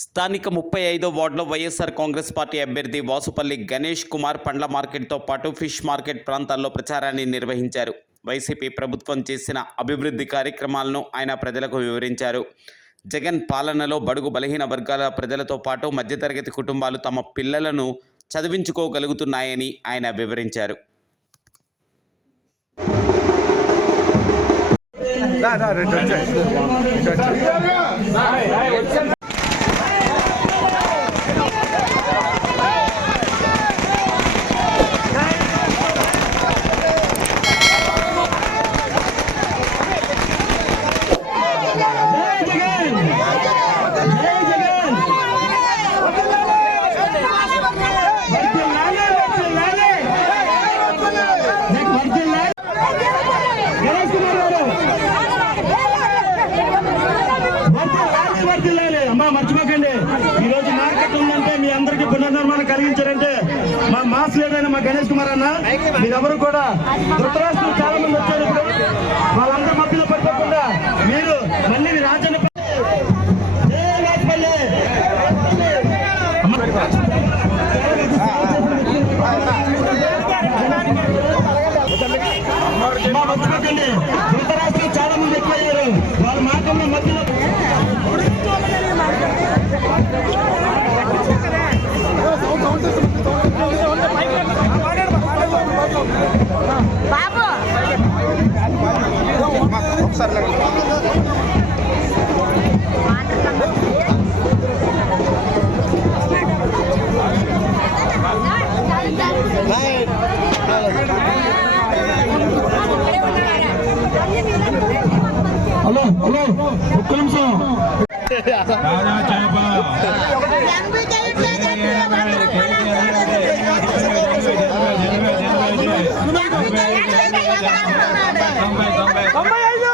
స్థానిక 35వ వార్డులో వైఎస్ఆర్ కాంగ్రెస్ పార్టీ అభ్యర్థి వాసుపల్లి గణేష్ కుమార్ పండ్ల మార్కెట్తో పాటు ఫిష్ మార్కెట్ ప్రాంతాల్లో ప్రచారాన్ని నిర్వహించారు. వైసీపీ ప్రభుత్వం చేసిన అభివృద్ధి కార్యక్రమాలను ఆయన ప్రజలకు వివరించారు. జగన్ పాలనలో బడుగు బలహీన వర్గాల ప్రజలతో పాటు మధ్యతరగతి కుటుంబాలు తమ పిల్లలను చదివించుకోగలుగుతున్నాయని ఆయన వివరించారు. అమ్మా మర్చిపోకండి, ఈ రోజు మార్కెట్ ఉందంటే మీ అందరికి పునర్నిర్మాణం కలిగించారంటే మా మాస్ లీడర్ మా గణేష్ కుమార్ అన్న, మీరెవరు కూడా ధృతరాష్ట్రులు చాలా మంది వచ్చారు. వాళ్ళందరూ మధ్యలో పడిపోకుండా మీరు మళ్ళీ రాజన్న మర్చిపోకండి, ధృతరాష్ట్రులు చాలా మంది ఎక్కువయ్యారు. వాళ్ళ మాటల్లో మధ్యలో హలో హలో ఒక్క నిమిషం Thank you.